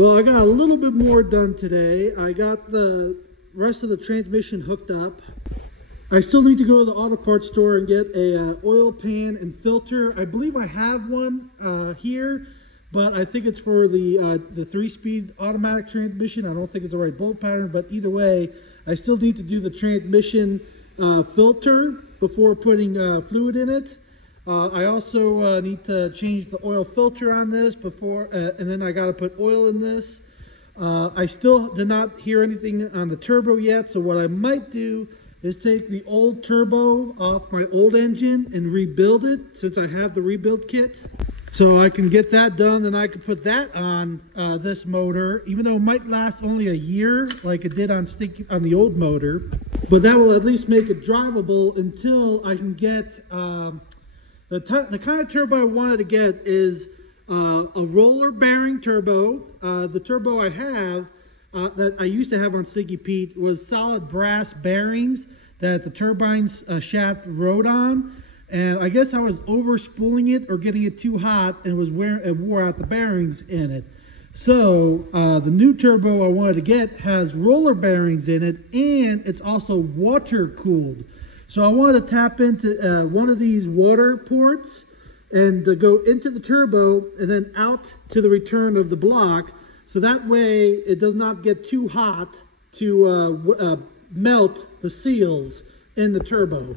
Well, I got a little bit more done today. I got the rest of the transmission hooked up. I still need to go to the auto parts store and get a oil pan and filter. I believe I have one here, but I think it's for the 3-speed automatic transmission. I don't think it's the right bolt pattern, but either way, I still need to do the transmission filter before putting fluid in it. I also need to change the oil filter on this before, and then I got to put oil in this. I still did not hear anything on the turbo yet, so what I might do is take the old turbo off my old engine and rebuild it, since I have the rebuild kit. So I can get that done, and I can put that on this motor, even though it might last only a year like it did on the old motor. But that will at least make it drivable until I can get, the kind of turbo I wanted to get is a roller bearing turbo. The turbo I have, that I used to have on Sticky Pete, was solid brass bearings that the turbine's shaft rode on, and I guess I was over spooling it or getting it too hot, and it wore out the bearings in it. So the new turbo I wanted to get has roller bearings in it, and it's also water cooled. So I wanted to tap into one of these water ports and go into the turbo and then out to the return of the block. So that way it does not get too hot to melt the seals in the turbo.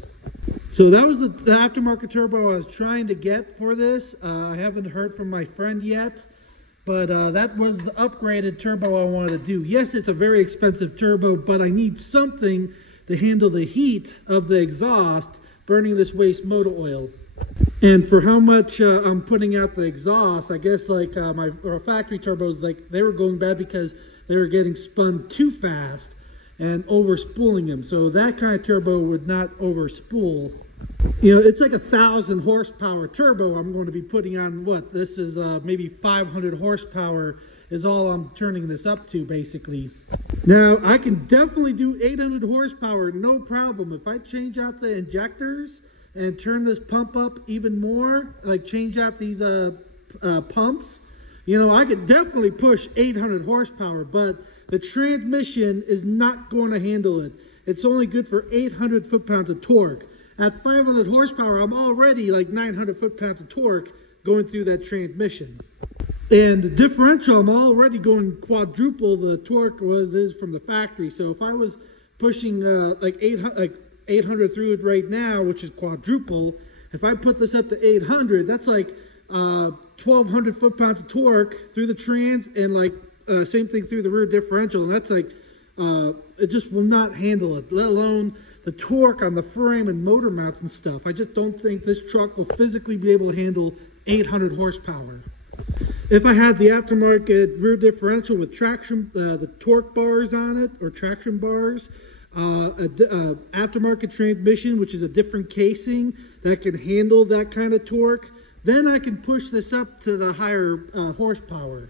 So that was the aftermarket turbo I was trying to get for this. I haven't heard from my friend yet, but that was the upgraded turbo I wanted to do. Yes, it's a very expensive turbo, but I need something to handle the heat of the exhaust burning this waste motor oil. And for how much I'm putting out the exhaust, I guess like my factory turbos, like they were going bad because they were getting spun too fast and over spooling them. So that kind of turbo would not over spool. You know, it's like 1,000 horsepower turbo I'm going to be putting on. What this is, maybe 500 horsepower is all I'm turning this up to, basically. Now I can definitely do 800 horsepower, no problem. If I change out the injectors and turn this pump up even more, like change out these pumps, you know, I could definitely push 800 horsepower, but the transmission is not going to handle it. It's only good for 800 foot-pounds of torque. At 500 horsepower, I'm already like 900 foot-pounds of torque going through that transmission. And the differential, I'm already going quadruple the torque is from the factory. So if I was pushing like 800 through it right now, which is quadruple, if I put this up to 800, that's like 1,200 foot-pounds of torque through the trans, and like same thing through the rear differential, and that's like, it just will not handle it, let alone the torque on the frame and motor mounts and stuff. I just don't think this truck will physically be able to handle 800 horsepower. If I had the aftermarket rear differential with traction, the torque bars on it, or traction bars, aftermarket transmission, which is a different casing that can handle that kind of torque, then I can push this up to the higher horsepower.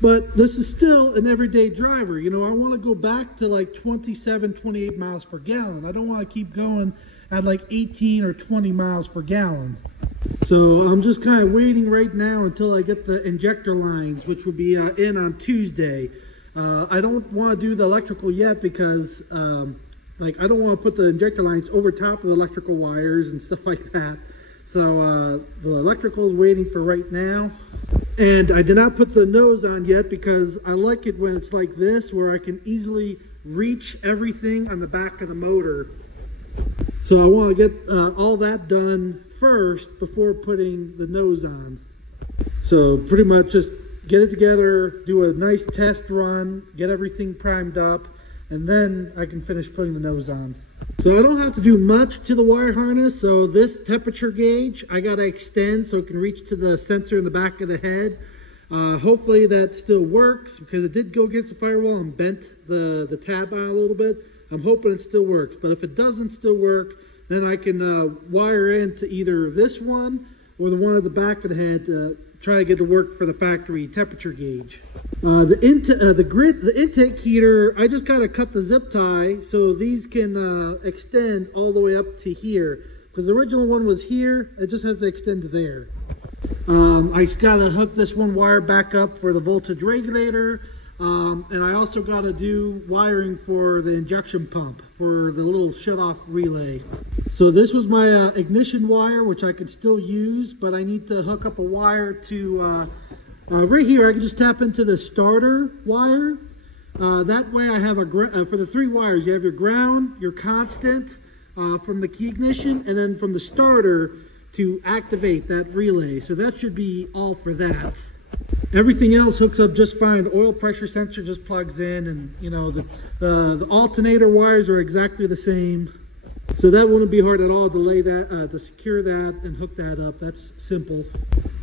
But this is still an everyday driver. You know, I want to go back to like 27, 28 miles per gallon. I don't want to keep going at like 18 or 20 miles per gallon. So I'm just kind of waiting right now until I get the injector lines, which will be in on Tuesday. I don't want to do the electrical yet because like I don't want to put the injector lines over top of the electrical wires and stuff like that. So the electrical is waiting for right now. And I did not put the nose on yet because I like it when it's like this, where I can easily reach everything on the back of the motor. So I want to get all that done first before putting the nose on. So pretty much just get it together, do a nice test run, get everything primed up, and then I can finish putting the nose on. So I don't have to do much to the wire harness. So this temperature gauge, I got to extend so it can reach to the sensor in the back of the head. Hopefully that still works, because it did go against the firewall and bent the tab out a little bit. I'm hoping it still works, but if it doesn't still work, then I can wire into either this one or the one at the back of the head to try to get to work for the factory temperature gauge. The intake heater, I just got to cut the zip tie so these can extend all the way up to here, because the original one was here. It just has to extend to there. I got to hook this one wire back up for the voltage regulator. And I also got to do wiring for the injection pump for the little shut-off relay. So this was my ignition wire, which I could still use, but I need to hook up a wire to, right here, I can just tap into the starter wire. That way I have for the 3 wires, you have your ground, your constant from the key ignition, and then from the starter to activate that relay. So that should be all for that. Everything else hooks up just fine. The oil pressure sensor just plugs in, and you know the alternator wires are exactly the same. So that wouldn't be hard at all to lay that, to secure that and hook that up. That's simple.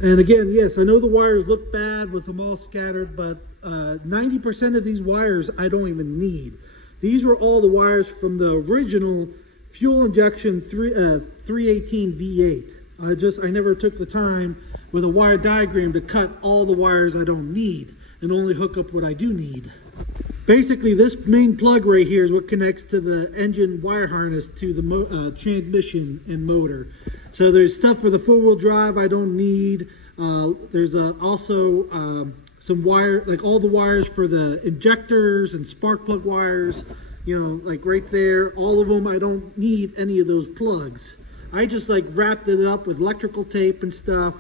And again, yes, I know the wires look bad with them all scattered, but 90% of these wires I don't even need. These were all the wires from the original fuel injection 318 V8. I never took the time with a wire diagram to cut all the wires I don't need and only hook up what I do need. Basically, this main plug right here is what connects to the engine wire harness to the transmission and motor. So there's stuff for the 4-wheel drive I don't need. There's also some wire, like all the wires for the injectors and spark plug wires, you know, like right there, all of them. I don't need any of those plugs. I just like wrapped it up with electrical tape and stuff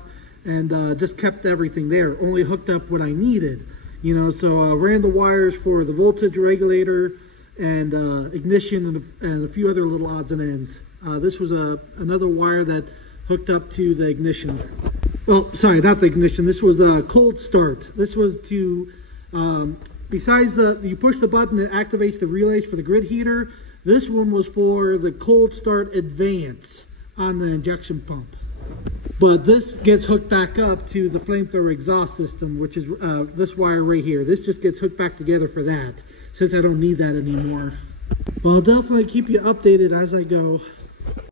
and just kept everything there, only hooked up what I needed. You know, so ran the wires for the voltage regulator and ignition and a few other little odds and ends. This was another wire that hooked up to the ignition. Oh, sorry, not the ignition. This was a cold start. This was to, besides you push the button, it activates the relays for the grid heater. This one was for the cold start advance on the injection pump. But this gets hooked back up to the flamethrower exhaust system, which is this wire right here. This just gets hooked back together for that, since I don't need that anymore. Well, I'll definitely keep you updated as I go.